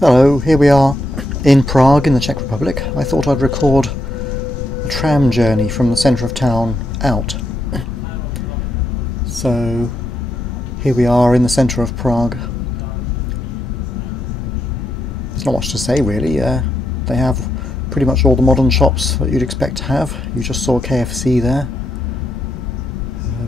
Hello, here we are in Prague in the Czech Republic. I thought I'd record a tram journey from the centre of town out. So here we are in the centre of Prague. There's not much to say really. They have pretty much all the modern shops that you'd expect to have. You just saw KFC there.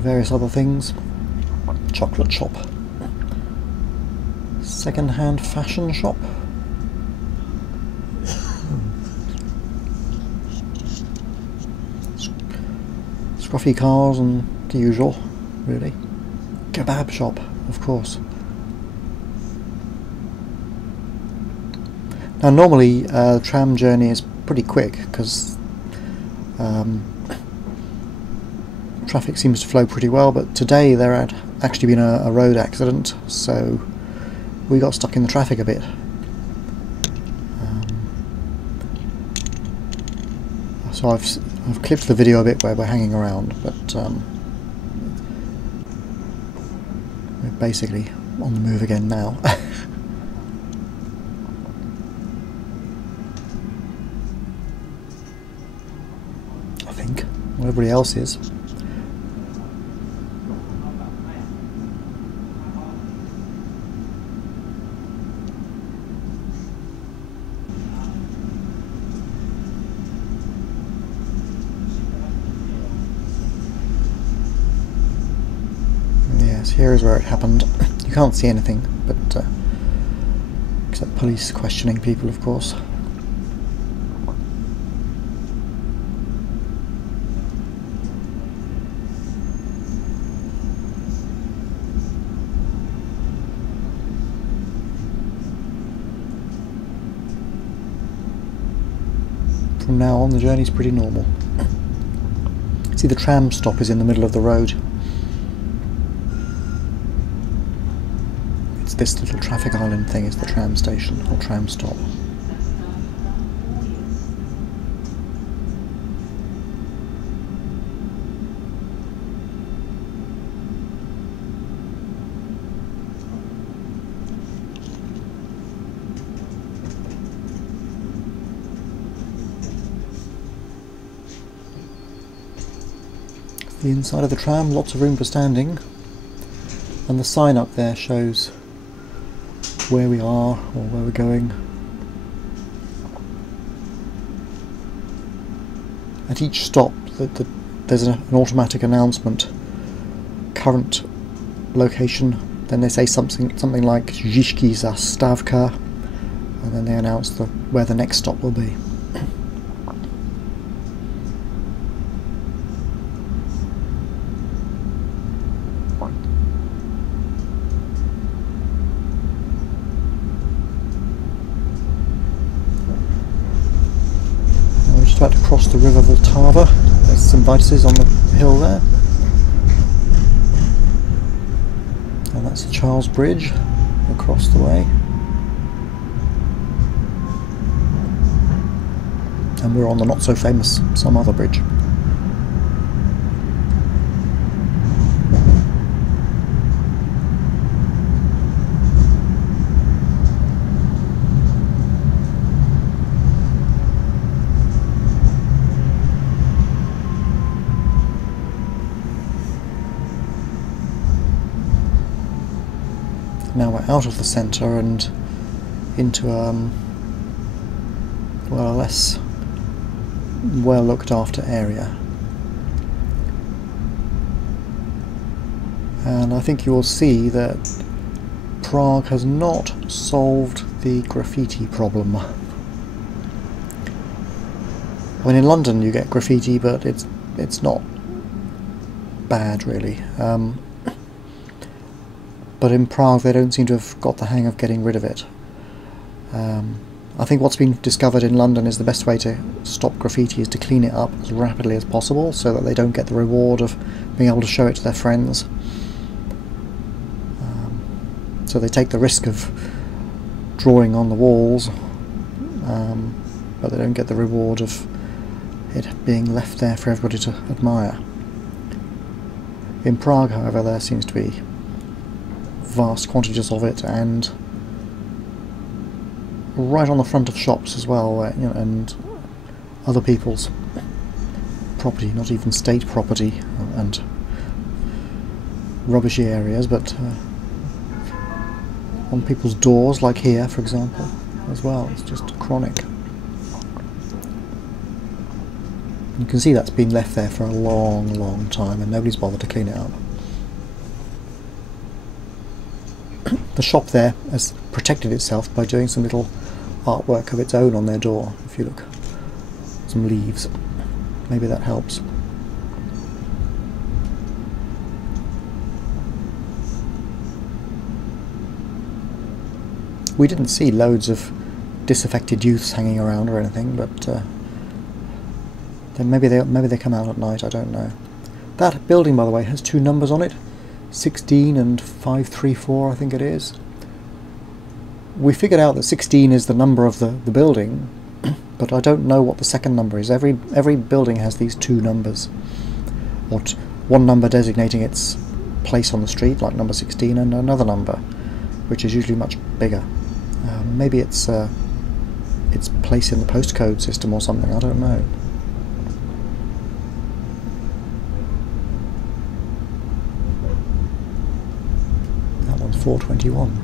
Various other things. Chocolate shop. Second-hand fashion shop. Scruffy cars and the usual, really. Kebab shop, of course. Now normally the tram journey is pretty quick because traffic seems to flow pretty well, but today there had actually been a road accident, so we got stuck in the traffic a bit. So I've clipped the video a bit where we're hanging around, but we're basically on the move again now. I think. Well, everybody else is. Here is where it happened. You can't see anything, but except police questioning people, of course. From now on, the journey's pretty normal. See, the tram stop is in the middle of the road. This little traffic island thing is the tram station, or tram stop. The inside of the tram, lots of room for standing, and the sign up there shows where we are or where we're going. At each stop there's an automatic announcement, current location, then they say something like Žižký zastávka, and then they announce where the next stop will be. About to cross the river Vltava. There's some vices on the hill there, and that's the Charles Bridge across the way, and we're on the not so famous some other bridge. Now we're out of the centre and into well, a less well looked after area, and I think you will see that Prague has not solved the graffiti problem. I mean, in London you get graffiti, but it's not bad really. But in Prague they don't seem to have got the hang of getting rid of it. I think what's been discovered in London is the best way to stop graffiti is to clean it up as rapidly as possible so that they don't get the reward of being able to show it to their friends. So they take the risk of drawing on the walls, but they don't get the reward of it being left there for everybody to admire. In Prague, however, there seems to be vast quantities of it, and right on the front of shops as well, you know, and other people's property, not even state property, and rubbishy areas, but on people's doors, like here, for example, as well. It's just chronic. You can see that's been left there for a long, long time, and nobody's bothered to clean it up. The shop there has protected itself by doing some little artwork of its own on their door. If you look, some leaves. Maybe that helps. We didn't see loads of disaffected youths hanging around or anything, but then maybe they come out at night. I don't know. That building, by the way, has 2 numbers on it, 16 and 534, I think it is. We figured out that 16 is the number of the building, but I don't know what the second number is. Every building has these 2 numbers, or one number designating its place on the street, like number 16, and another number, which is usually much bigger. Maybe it's its place in the postcode system or something. I don't know. That one's 421.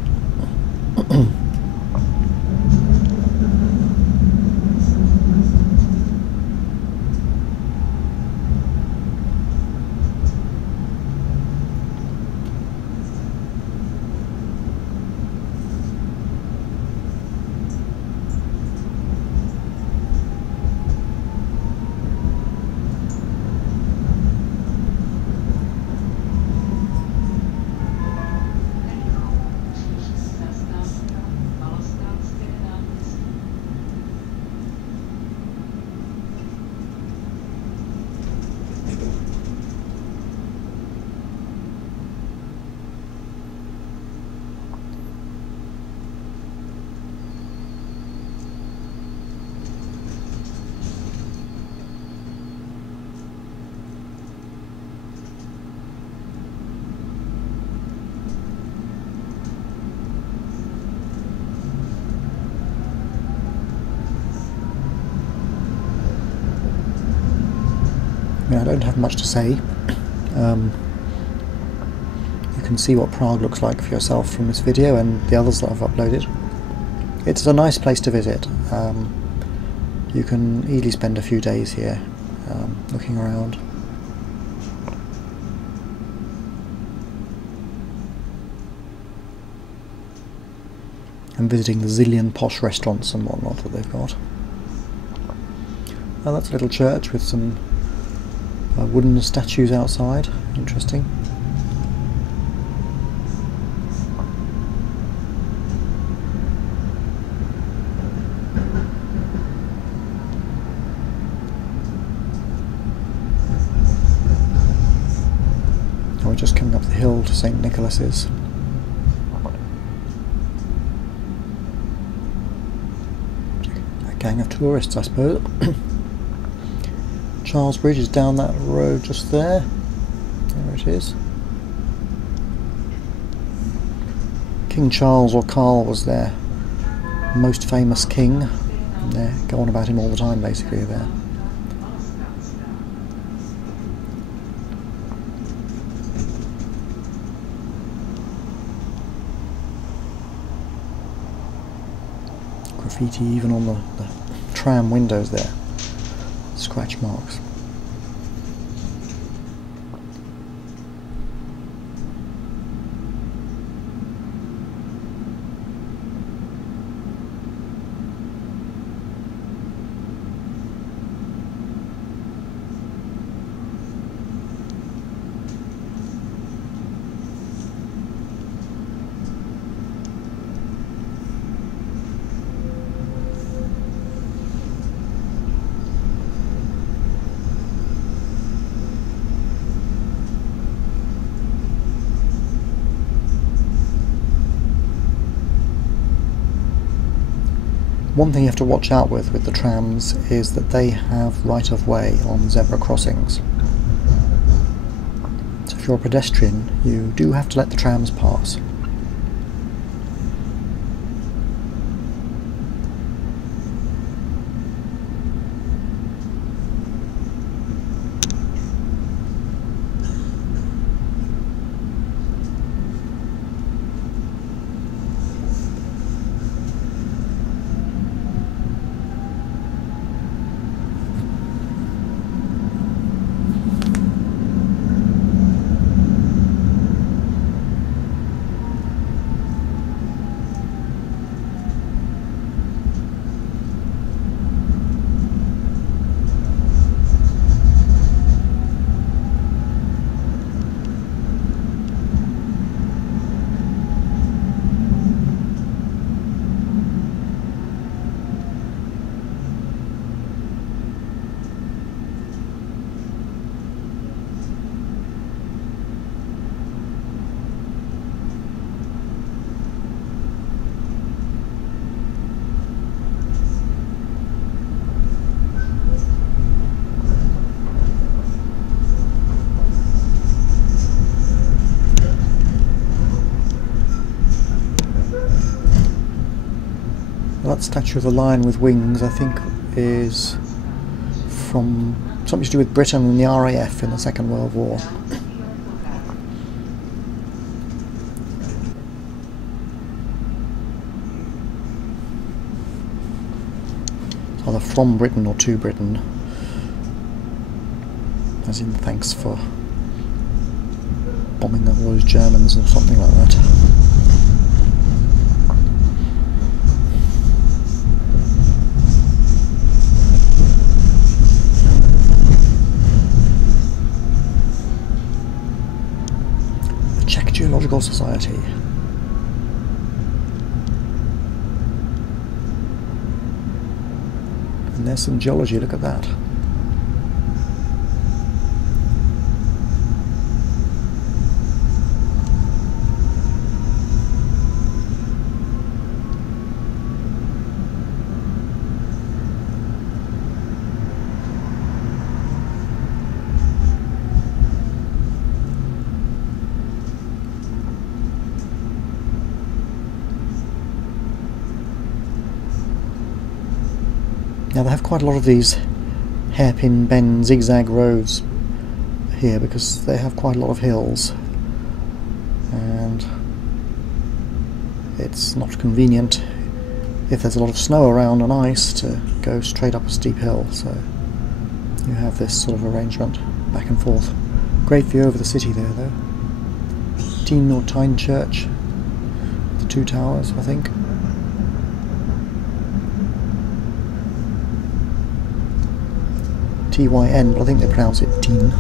I don't have much to say. You can see what Prague looks like for yourself from this video and the others that I've uploaded. It's a nice place to visit. You can easily spend a few days here looking around. And visiting the zillion posh restaurants and whatnot that they've got. Well, that's a little church with some wooden statues outside. Interesting. And we're just coming up the hill to St. Nicholas's. A gang of tourists, I suppose. Charles Bridge is down that road just there. There it is. King Charles, or Carl, was their most famous king. And they go on about him all the time, basically, there. Graffiti even on the tram windows there. Scratch marks. One thing you have to watch out with the trams is that they have right-of-way on zebra crossings. So if you're a pedestrian, you do have to let the trams pass. That statue of the lion with wings, I think, is from something to do with Britain and the RAF in the Second World War. It's either from Britain or to Britain, as in thanks for bombing all those Germans or something like that. Czech Geological Society. And there's some geology, look at that. Now they have quite a lot of these hairpin bend zigzag roads here because they have quite a lot of hills and it's not convenient if there's a lot of snow around and ice to go straight up a steep hill, so you have this sort of arrangement back and forth. Great view over the city there though. Tyn or Tyne Church, the two towers I think. T-Y-N, but I think they pronounce it Tyn.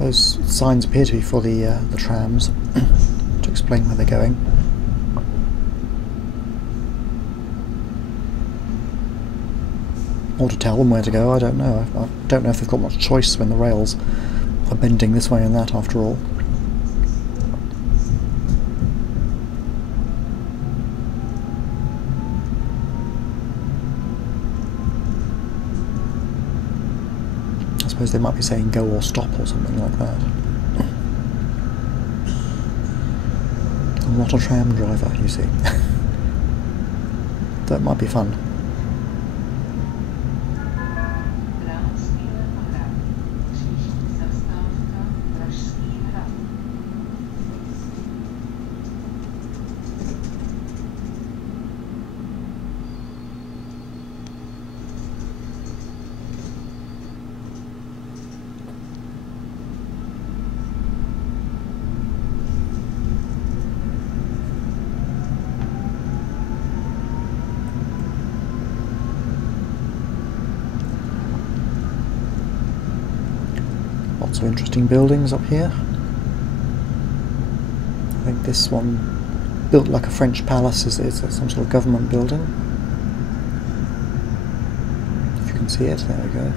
Those signs appear to be for the trams to explain where they're going. Or to tell them where to go, I don't know. I don't know if they've got much choice when the rails are bending this way and that after all. I suppose they might be saying go or stop or something like that. I'm not a tram driver, you see. That might be fun. Lots of interesting buildings up here. I think this one, built like a French palace, is some sort of government building. If you can see it, there we go.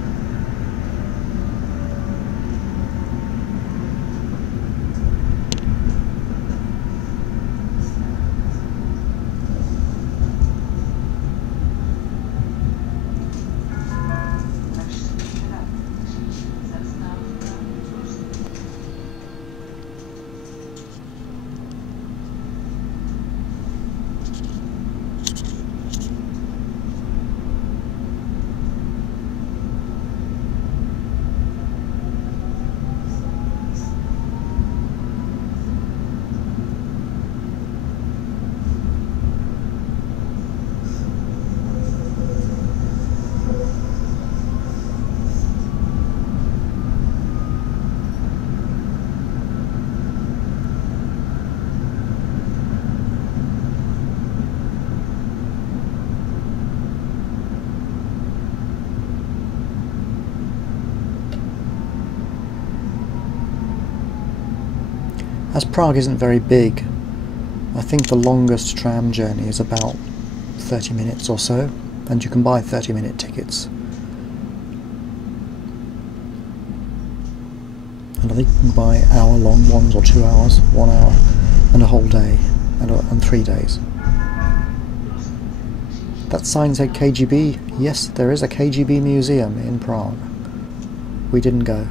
As Prague isn't very big, I think the longest tram journey is about 30 minutes or so, and you can buy 30-minute tickets. And And I think you can buy hour-long ones or 2 hours, 1 hour, and a whole day, and 3 days. That sign said KGB. Yes, there is a KGB museum in Prague. We didn't go.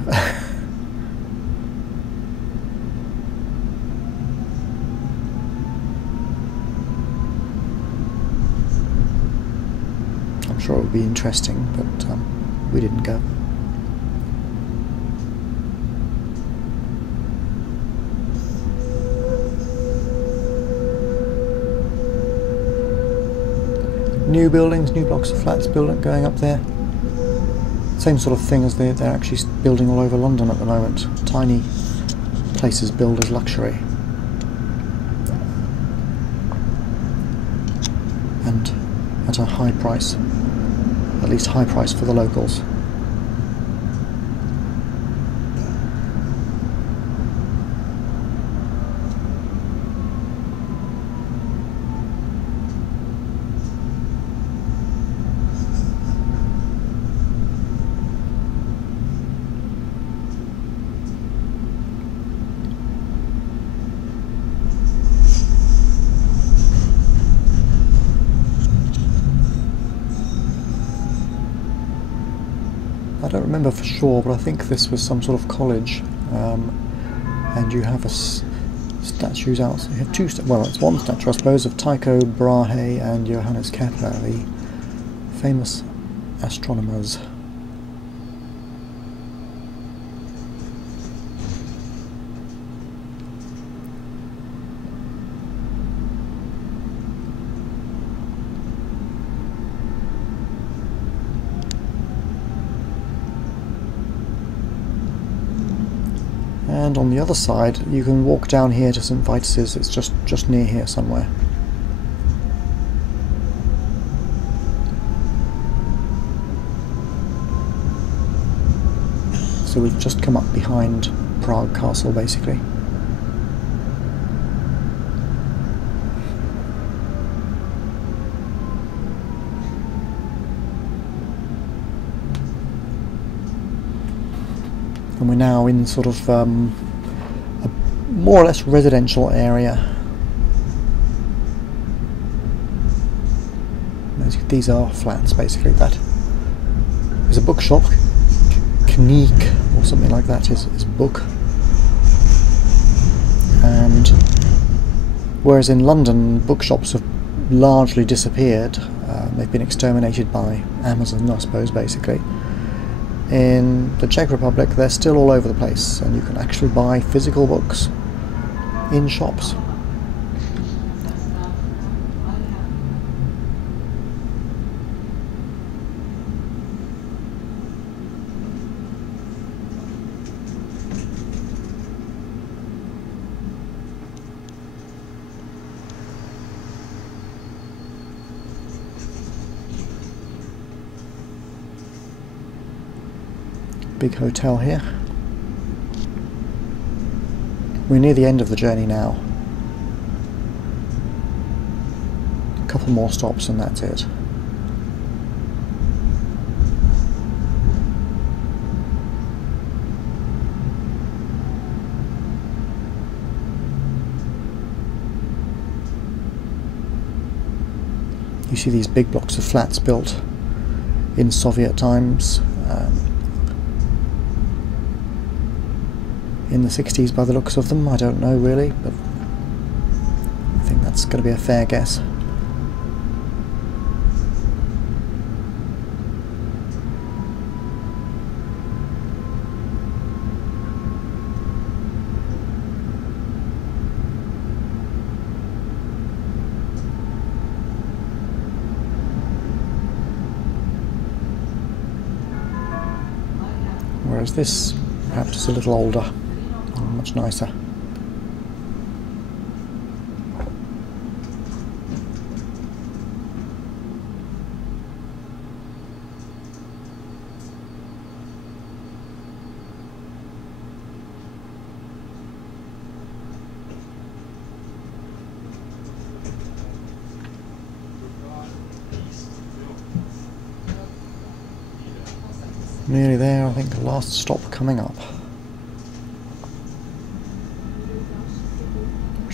I'm sure it would be interesting, but we didn't go. New buildings, new blocks of flats going up there. Same sort of thing as they're actually building all over London at the moment. Tiny places built as luxury. And at a high price. At least high price for the locals. I don't remember for sure, but I think this was some sort of college, and you have statues out. So you have two. Well, it's one statue, I suppose, of Tycho Brahe and Johannes Kepler, the famous astronomers. And on the other side, you can walk down here to St. Vitus's. It's just near here somewhere. So we've just come up behind Prague Castle, basically. And we're now in sort of a more or less residential area. These are flats, basically. That is a bookshop. Kniek or something like that is book. And whereas in London bookshops have largely disappeared, they've been exterminated by Amazon, I suppose, basically. In the Czech Republic they're still all over the place, and you can actually buy physical books in shops. Big hotel here. We're near the end of the journey now. A couple more stops and that's it. You see these big blocks of flats built in Soviet times. In the 60s by the looks of them. I don't know really, but I think that's going to be a fair guess. Whereas this perhaps is a little older. Much nicer. Nearly there, I think. The last stop coming up.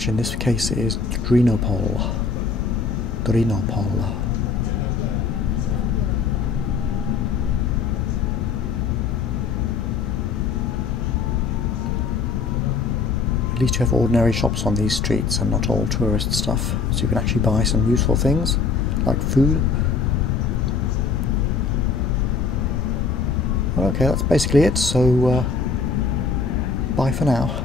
which in this case is Drinopol. Drinopol. At least you have ordinary shops on these streets and not all tourist stuff, so you can actually buy some useful things, like food. Well, okay, that's basically it, so bye for now.